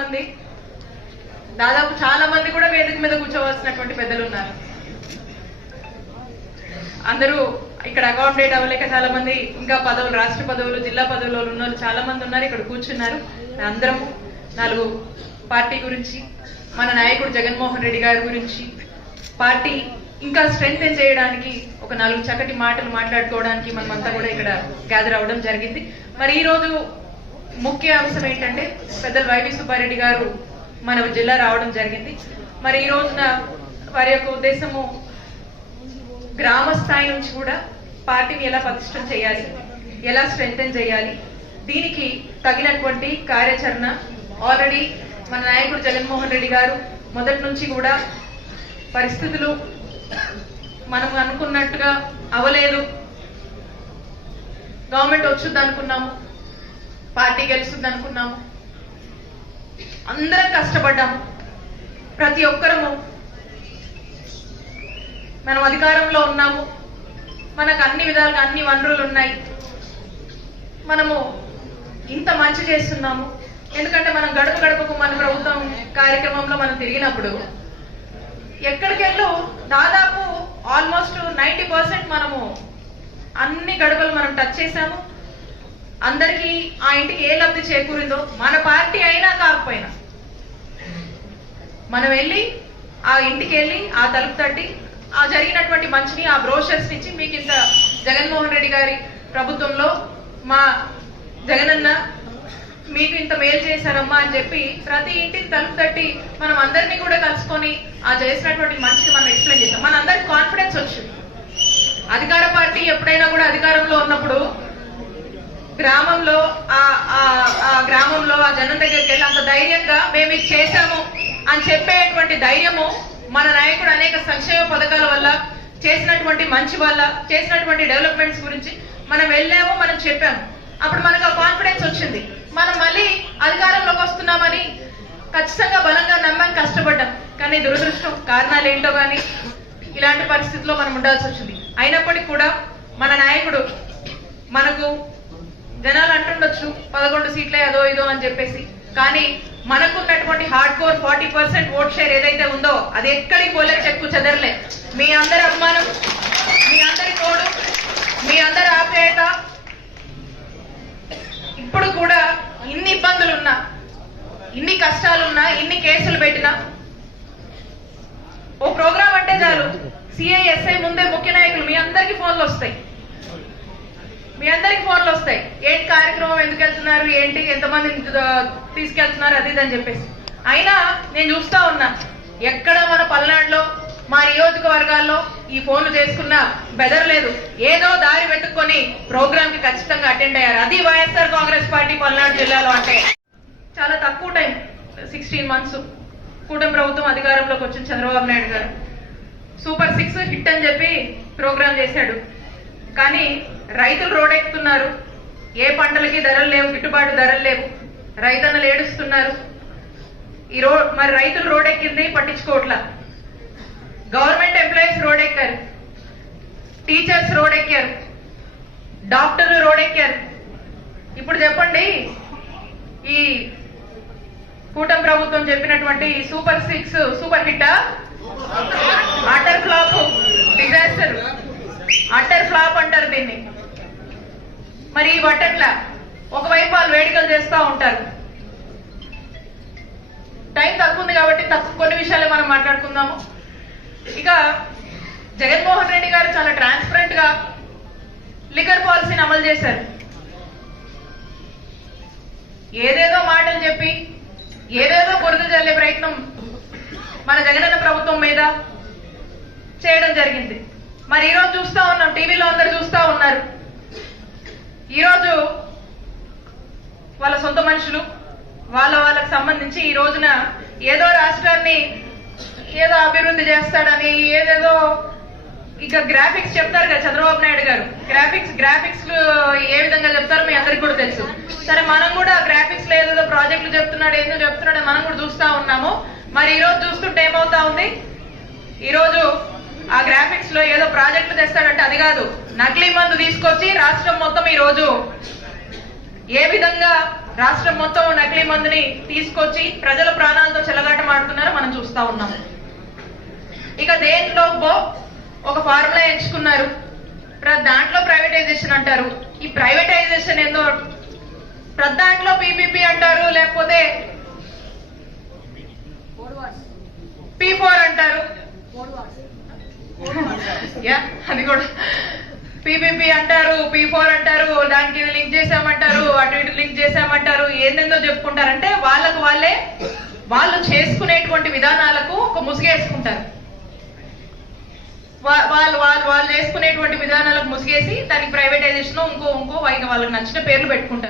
మంది దాదాపు చాలా మంది కూడా వేదిక మీద కూర్చోవలసినటువంటి పెద్దలు ఉన్నారు. అందరూ ఇక్కడ అకామిడేట్ అవ్వలేక చాలా మంది ఇంకా పదవులు రాష్ట్ర పదవులు జిల్లా పదవులు ఉన్న చాలా మంది ఉన్నారు ఇక్కడ కూర్చున్నారు. అందరం నాలుగు పార్టీ గురించి మన నాయకుడు జగన్మోహన్ రెడ్డి గారి గురించి పార్టీ ఇంకా స్ట్రెంగ్తెన్ చేయడానికి ఒక నాలుగు చక్కటి మాటలు మాట్లాడుకోవడానికి మనమంతా కూడా ఇక్కడ గ్యాదర్ అవ్వడం జరిగింది. మరి ఈ రోజు ముఖ్య అంశం ఏంటంటే పెద్దలు వైవి సుబ్బారెడ్డి గారు మన జిల్లా రావడం జరిగింది. మరి ఈ రోజున వారి యొక్క ఉద్దేశము గ్రామ స్థాయి నుంచి కూడా పార్టీని ఎలా పతిష్టం చేయాలి ఎలా స్ట్రెంగ్తెన్ చేయాలి దీనికి తగినటువంటి కార్యాచరణ ఆల్రెడీ మన నాయకుడు జగన్మోహన్ రెడ్డి గారు మొదటి నుంచి కూడా పరిస్థితులు మనం అనుకున్నట్టుగా అవలేదు. గవర్నమెంట్ వచ్చుద్ది అనుకున్నాము. పార్టీ గెలుస్తుంది అనుకున్నాము అందరం కష్టపడ్డాము. ప్రతి ఒక్కరము మనం అధికారంలో ఉన్నాము. మనకు అన్ని విధాలుగా అన్ని వనరులు ఉన్నాయి. మనము ఇంత మంచి చేస్తున్నాము. ఎందుకంటే మనం గడప గడపకు మన ప్రభుత్వం కార్యక్రమంలో మనం తిరిగినప్పుడు ఎక్కడికెళ్ళు దాదాపు ఆల్మోస్ట్ నైంటీ పర్సెంట్ మనము అన్ని గడపలు మనం టచ్ చేసాము అందరికీ ఆ ఇంటికి ఏ లబ్ధి చేకూరిందో మన పార్టీ అయినా కాకపోయినా. మనం వెళ్ళి ఆ ఇంటికి వెళ్ళి ఆ తలుపు తట్టి ఆ జరిగినటువంటి మంచిని ఆ బ్రోషర్స్ ఇచ్చి మీకు ఇంత జగన్మోహన్ రెడ్డి గారి ప్రభుత్వంలో మా జగనన్న మీకు ఇంత మేలు చేశారమ్మా అని చెప్పి ప్రతి ఇంటికి తలుపు తట్టి మనం అందరినీ కూడా కలుసుకొని ఆ చేసినటువంటి మంచిని మనం ఎక్స్ప్లెయిన్ చేస్తాం మన అందరికి కాన్ఫిడెన్స్ వచ్చింది. అధికార పార్టీ ఎప్పుడైనా కూడా అధికారంలో ఉన్నప్పుడు గ్రామంలో ఆ గ్రామంలో ఆ జనం దగ్గరికి వెళ్ళి అంత ధైర్యంగా మేము ఇది చేశాము అని చెప్పేటువంటి ధైర్యము మన నాయకుడు అనేక సంక్షేమ పథకాల వల్ల చేసినటువంటి మంచి వల్ల చేసినటువంటి డెవలప్మెంట్స్ గురించి మనం వెళ్ళాము మనం చెప్పాము. అప్పుడు మనకు ఆ కాన్ఫిడెన్స్ వచ్చింది. మనం మళ్ళీ అధికారంలోకి వస్తున్నామని ఖచ్చితంగా బలంగా నమ్మని కష్టపడ్డాం. కానీ దురదృష్టం కారణాలు ఏంటో కానీ ఇలాంటి పరిస్థితుల్లో మనం ఉండాల్సి వచ్చింది. అయినప్పటికీ కూడా మన నాయకుడు మనకు జనాలు అంటుండొచ్చు పదకొండు సీట్లే అదో ఇదో అని చెప్పేసి. కానీ మనకున్నటువంటి hard core forty percent vote share ఏదైతే ఉందో అది ఎక్కడికి పోలే చెక్కు చెదరలే. మీ అందరి అభిమానం మీ అందరి తోడు మీ అందరి ఆప్యాయత. ఇప్పుడు కూడా ఇన్ని ఇబ్బందులు ఉన్నా ఇన్ని కష్టాలున్నా ఇన్ని కేసులు పెట్టినా ఓ ప్రోగ్రామ్ అంటే చాలు. సిఐఎస్ఐ ముందే ముఖ్య నాయకులు మీ అందరికి ఫోన్లు వస్తాయి. మీ అందరికి ఫోన్లు వస్తాయి. ఏంటి కార్యక్రమం ఎందుకు వెళ్తున్నారు? ఏంటి? ఎంతమంది తీసుకెళ్తున్నారు? అది ఇది అని చెప్పేసి. అయినా నేను చూస్తా ఉన్నా ఎక్కడ మన పల్నాడులో మా నియోజకవర్గాల్లో ఈ ఫోన్లు చేసుకున్న బెదరలేదు ఏదో దారి వెతుక్కొని ప్రోగ్రామ్కి ఖచ్చితంగా అటెండ్ అయ్యారు. అది వైఎస్ఆర్ కాంగ్రెస్ పార్టీ పల్నాడు జిల్లాలో అంటే చాలా తక్కువ టైం సిక్స్టీన్ మంత్స్. కూటమి ప్రభుత్వం అధికారంలోకి వచ్చిన చంద్రబాబు నాయుడు గారు. సూపర్ సిక్స్ హిట్ అని చెప్పి ప్రోగ్రామ్ చేశాడు. కానీ రైతులు రోడెక్కుతున్నారు. ఏ పంటలకి ధరలు లేవు గిట్టుబాటు ధరలు లేవు. రైతన్నలు ఏడుస్తున్నారు. ఈ రో మరి రైతులు రోడెక్కింది పట్టించుకోవట్లా. గవర్నమెంట్ ఎంప్లాయీస్ రోడెక్కారు. టీచర్స్ రోడెక్కారు. డాక్టర్లు రోడెక్కారు. ఇప్పుడు చెప్పండి ఈ కూటమి ప్రభుత్వం చెప్పినటువంటి super six super hit utter flop disaster. Utter flop అంటారు దీన్ని. మరి ఈ బట్టట్లా ఒకవైపు వాళ్ళు వేడుకలు చేస్తూ ఉంటారు. టైం తక్కువ ఉంది కాబట్టి తక్కువ కొన్ని విషయాలు మనం మాట్లాడుకుందాము. ఇక జగన్మోహన్ రెడ్డి గారు చాలా ట్రాన్స్పరెంట్గా లిక్కర్ పాలసీని అమలు చేశారు. ఏదేదో మాటలు చెప్పి ఏదేదో బురద చల్లే ప్రయత్నం మన జగనన్న ప్రభుత్వం మీద చేయడం జరిగింది. మరి ఈరోజు చూస్తా ఉన్నాం టీవీలో అందరు చూస్తా ఉన్నారు. ఈరోజు వాళ్ళ సొంత మనుషులు వాళ్ళ వాళ్ళకి సంబంధించి ఈ రోజున ఏదో రాష్ట్రాన్ని ఏదో అభివృద్ధి చేస్తాడని ఏదేదో ఇక గ్రాఫిక్స్ చెప్తారు కదా చంద్రబాబు నాయుడు గారు. గ్రాఫిక్స్ గ్రాఫిక్స్ ఏ విధంగా చెప్తారో మీ అందరికి కూడా తెలుసు. సరే మనం కూడా గ్రాఫిక్స్లో ఏదేదో ప్రాజెక్టులు చెప్తున్నాడు ఏదో చెప్తున్నాడు మనం కూడా చూస్తా ఉన్నాము. మరి ఈ రోజు చూస్తుంటే ఏమవుతా ఉంది? ఈరోజు ఆ గ్రాఫిక్స్లో ఏదో ప్రాజెక్టులు తెస్తాడంటే అది కాదు. నకిలీ మందు తీసుకొచ్చి రాష్ట్రం మొత్తం ఈ రోజు ఏ విధంగా రాష్ట్రం మొత్తం నకిలీ మందుని తీసుకొచ్చి ప్రజల ప్రాణాలతో చెలగాటమాడుతున్నారు మనం చూస్తా ఉన్నాం. ఇక దేంట్లో బో ఒక ఫార్ములా ఎంచుకున్నారు. దాంట్లో ప్రైవేటైజేషన్ అంటారు. ఈ ప్రైవేటైజేషన్ ఏందో ప్రతి దాంట్లో పీపీపీ అంటారు లేకపోతే పీ ఫోర్ అంటారు. యా అది కూడా. పీపీపీ అంటారు పీ ఫోర్ అంటారు దానికి లింక్ చేసామంటారు అటు ఇటు లింక్ చేసామంటారు ఏందేందో చెప్పుకుంటారంటే వాళ్ళకు వాళ్ళే వాళ్ళు చేసుకునేటువంటి విధానాలకు ఒక ముసుగేసుకుంటారు వాళ్ళు వాళ్ళు వాళ్ళు చేసుకునేటువంటి విధానాలకు ముసిగేసి దానికి ప్రైవేటైజేషన్ ఇంకో ఇంకో వాళ్ళకి వాళ్ళకి నచ్చిన పేర్లు పెట్టుకుంటారు.